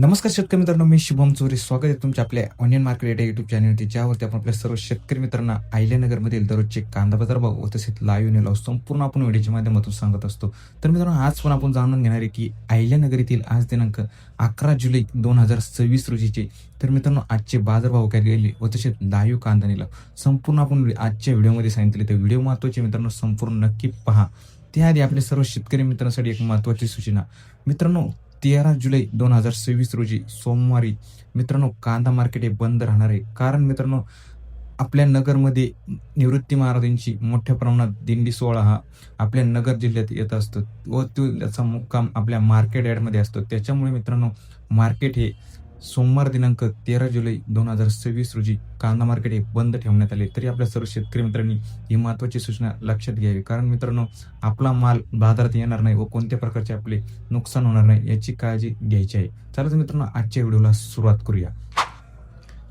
नमस्कार शेतकरी मित्रांनो, मी शुभम चोरी स्वागत आहे तुमच्या आपल्या ऑनियन मार्केट या युट्यूब चॅनलवरती, ज्यावरती आपण आपल्या सर्व शेतकरी मित्रांना अहिल्यानगरमधील दररोजचे कांदा बाजार भाव व तसेच लाईव्ह नेला संपूर्ण आपण व्हिडिओच्या माध्यमातून सांगत असतो. तर मित्रांनो, आज पण आपण जाणून घेणार आहे की अहिल्यानगर येथील आज दिनांक 11 जुलै 2026 रोजीचे तर मित्रांनो आजचे बाजारभाव काय गेले व तसेच लाईव्ह कांदा नेला संपूर्ण आपण आजच्या व्हिडिओमध्ये सांगितले. तर व्हिडिओ महत्त्वाचे मित्रांनो, संपूर्ण नक्की पहा. त्याआधी आपल्या सर्व शेतकरी मित्रांसाठी एक महत्त्वाची सूचना मित्रांनो, 13 जुलै 2026 रोजी सोमवारी मित्रांनो कांदा मार्केट हे बंद राहणार आहे. कारण मित्रांनो, आपल्या नगरमध्ये निवृत्ती महाराजांची मोठ्या प्रमाणात दिंडी सोहळा हा आपल्या नगर जिल्ह्यात येत असतो व तो त्याचा मुक्काम आपल्या मार्केट यार्डमध्ये असतो. त्याच्यामुळे मित्रांनो, मार्केट हे सोमवार दिनांक 13 जुलै 2026 रोजी कांदा मार्केट हे बंद ठेवण्यात आले. तरी आपल्या सर्व शेतकरी मित्रांनी ही महत्त्वाची सूचना लक्षात घ्यावी. कारण मित्रांनो, आपला माल बाजारात येणार नाही व कोणत्या प्रकारचे आपले नुकसान होणार नाही याची काळजी घ्यायची आहे. चला तर मित्रांनो, आजच्या व्हिडिओला सुरुवात करूया.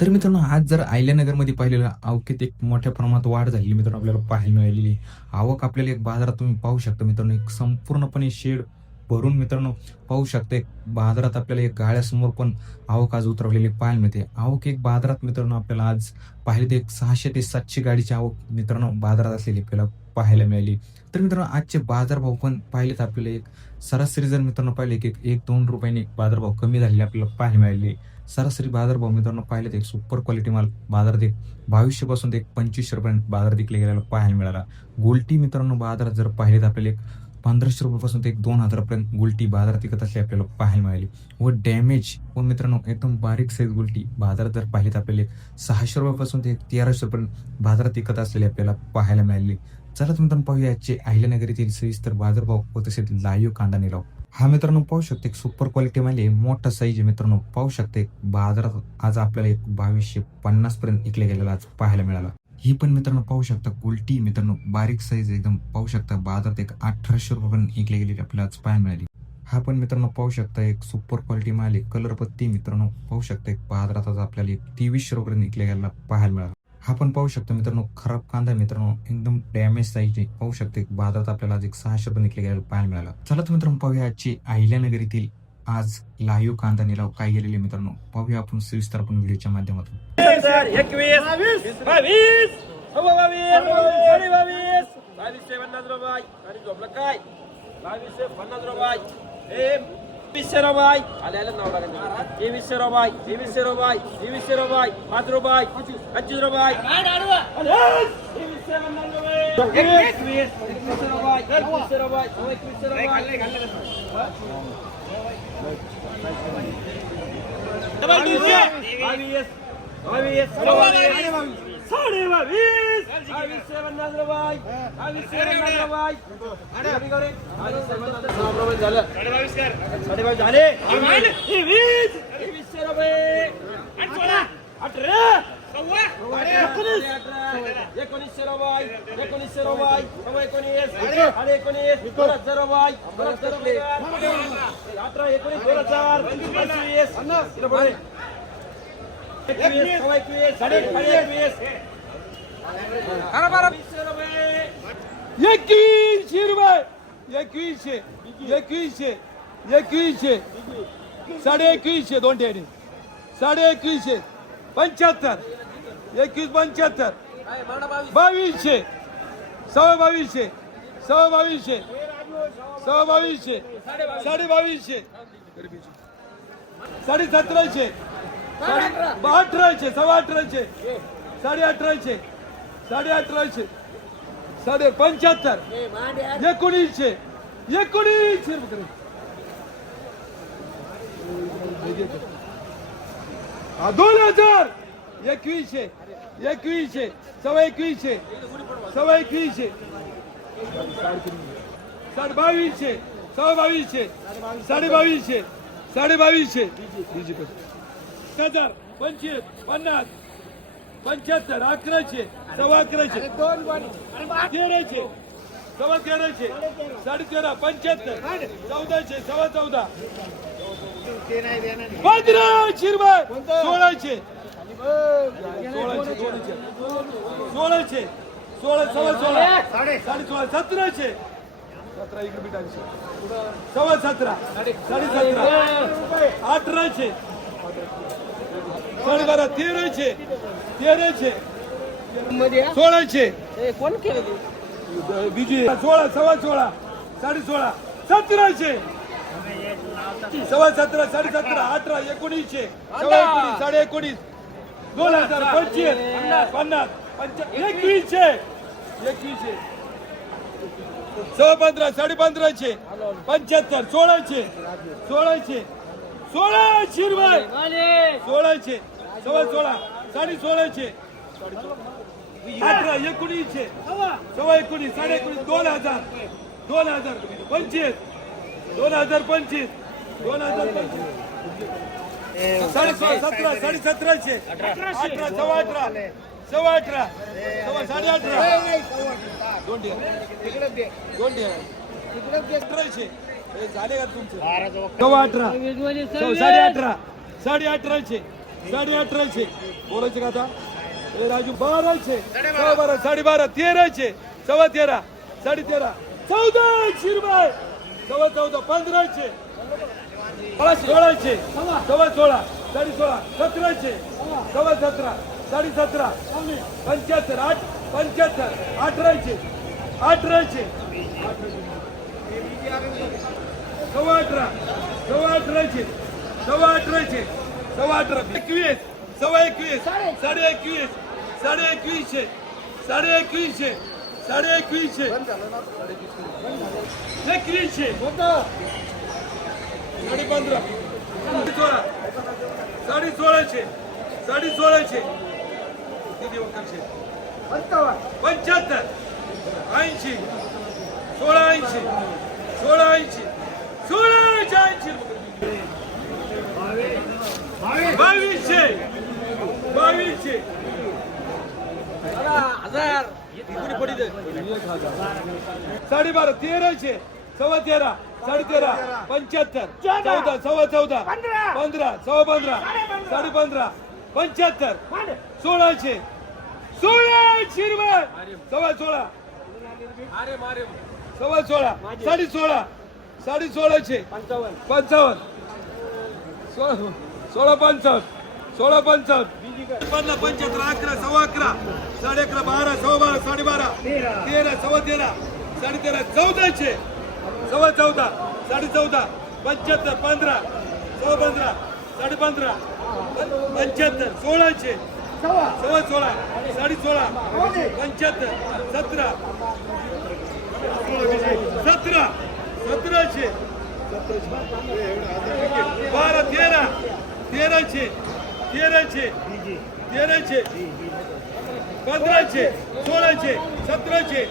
तर मित्रांनो, आज जर अहिल्यानगरमध्ये पाहिलेलं आवकेत एक मोठ्या प्रमाणात वाढ झालेली मित्रांनो आपल्याला पाहायला मिळालेली. आवक आपल्याला एक बाजारात तुम्ही पाहू शकता मित्रांनो, एक संपूर्णपणे शेड भरून मित्रांनो पाहू शकता. एक बाजारात आपल्याला एक गाड्यासमोर पण आवक आज उतरवलेली पाहायला मिळते. आवक एक बाजारात मित्रांनो आपल्याला आज पाहिले तर एक 600 ते 700 गाडीची आवक मित्रांनो बाजारात असलेली आपल्याला पाहायला मिळाली. तर मित्रांनो, आजचे बाजारभाव पण पाहिले तर आपल्याला एक सरासरी जर मित्रांनो पाहिले की 1-2 रुपयांनी बाजारभाव कमी झालेले आपल्याला पाहायला मिळाले. सरासरी बाजारभाव मित्रांनो पाहिले तर एक सुपर क्वालिटी माल बाजारात एक 2200 पासून ते 2500 रुपयांपर्यंत बाजारात विकले गेलेला पाहायला मिळाला. गोल्टी मित्रांनो बाजारात जर पाहिले तर आपल्याला एक 1500 रुपयापासून ते 2000 पर्यंत गुलटी बाजारात विकत असले आपल्याला पाहायला मिळाली. व डॅमेज व मित्रांनो एकदम बारीक साईज गुलटी बाजारात जर पाहिले तर आपल्याला 600 रुपयापासून ते 1300 पर्यंत बाजारात विकत असलेले आपल्याला पाहायला मिळाली. चला तर मित्रांनो, पाहूया आजचे अहिल्यानगर येथील सविस्तर बाजारभाव व तसेच लाईव्ह कांदा निलाव. हा मित्रांनो पाहू शकते एक सुपर क्वालिटी मध्ये मोठा साईज मित्रांनो पाहू शकते. बाजारात आज आपल्याला एक 2250 पर्यंत विकले गेलेला आज पाहायला मिळाला. ही पण मित्रांनो पाहू शकता उलटी मित्रांनो बारीक साईज एकदम पाहू शकता बाजारात एक 1800 रुपये विकले गेलेली आपल्याला आज पाहायला मिळाली. हा पण मित्रांनो पाहू शकता एक सुपर क्वालिटी माल आहे. कलर पत्ती मित्रांनो पाहू शकता एक बाजारात आज आपल्याला 2300 रुपये विकले गेलेला पाहायला मिळाला. हा पण पाहू शकता मित्रांनो खराब कांदा मित्रांनो एकदम डॅमेज साईज आहे. पाहू शकता एक बाजारात आपल्याला आज एक 600 रुपये विकले गेलेला पाहायला मिळाला. चला तर मित्रांनो, पाहूया आजची अहिल्यानगर येथील आज लाईव्ह कांदा निलाव काय गेलेले मित्रांनो पाहूया आपण सविस्तर आपण व्हिडिओच्या माध्यमातून. 2100 दोन ठेवणे 2150 75 2175 2200 2200 2200 2200 2200 1700 1800 1800 1800 1800 75 1900 2000 2100 2100 2100 2100 2200 2200 2200 2200 1000 25 50 75 1100 1100 1300 1300 13.5 75 1400 14.5 1500 1600 1600 16 1700 17 इकडे बिटांचे 17.5 17.5 1800 12.5 1300 1600 कोण केलं बीजी 16 16.5 16.5 1700 17.5 17.5 18 1900 19.5 2000 25 50 2100 15 15.5 75 1600 1600 रुपये 1600 16.5 16.5 18 1900 19 19 2000 25 2025 17 1700 18 18 झाले का तुमचे 18 18 बोलायचे का आता राजू 1200 12 12.5 1300 13 13 1400 रुपये 14 1500 1600 16 16 1700 17 17 75 1800 1800 18 18 18 21 साडे 21 साडे 21 साडे 15 साडे 1600 75 80 1680 2200 12 1300 13 13 75 14 14 15 15 साडे 15 75 1600 रुपये 16 साडे 1600 55 16 55 75 11 सव्वा 11 साडे 11 12 सव्वा 12 साडे 12 13 सव्वा 13 साडे 13 1400 सव्वा 14 साडे 14 75 15 सव्वा 15 साडे 15 75 1600 सव्वा 16 साडे 16 75 17 1700 12 13 1300 1500 1600 1700 1500 15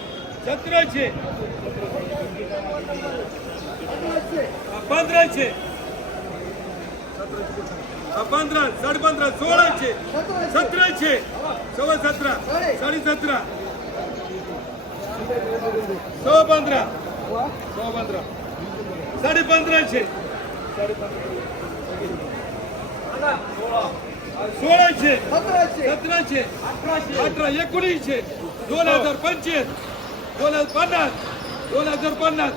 साडे 15 1600 1700 सव्वा 17 साडे 17 सव्वा 15 साडे 1500 1600 1700 18 1900 2025 2050 2050 1300 1500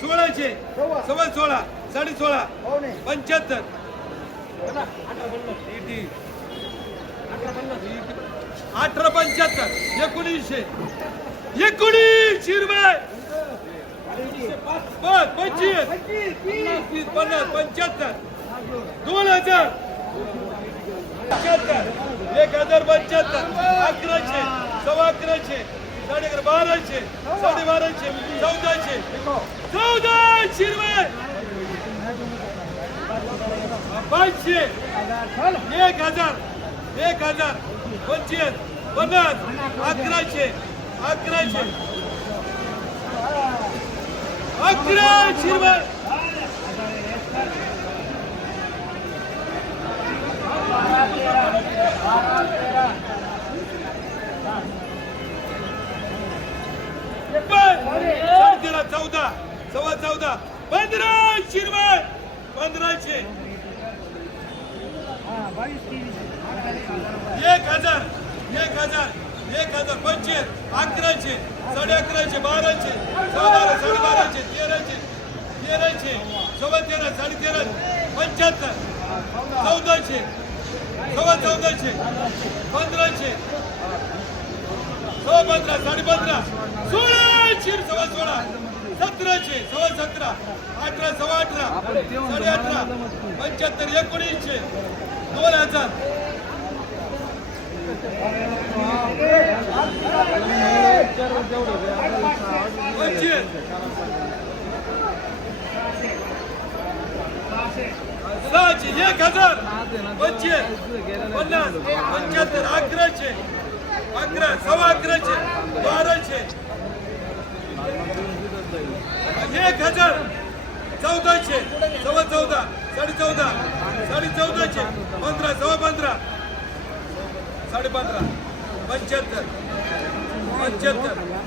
1600 सव्वा 16 साडे 16 75 18 75 1900 रुपये 25 50 75 2000 1075 1100 सव्वा 1100 साडे 1200 साडे 1200 1400 रुपये 500 1000 25 50 1100 रुपये साडे 14 सव्वा 14 1500 रुपये 1500 1000 1000 25 1100 1150 1200 12 12.5 1300 13 13 75 1400 1400 1500 15 15.5 1600 16 1700 17 18 18 18 75 1900 2000 सहाशे 1000 25 50 75 1100 11 11.5 1200 1000 1400 14 14.5 14.5 15 15 15.5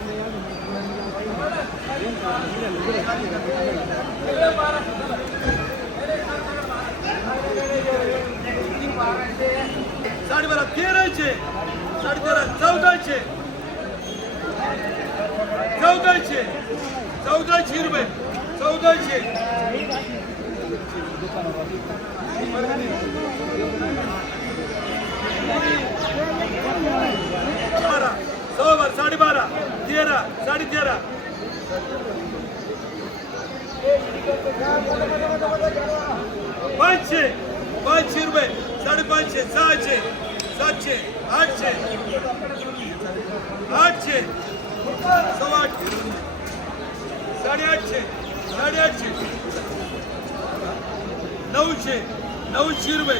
75 75 12 1300 13 1400 1400 रुपये 1400 12 12 13 13 500 रुपये 550 600 700 800 800 800 850 900 रुपये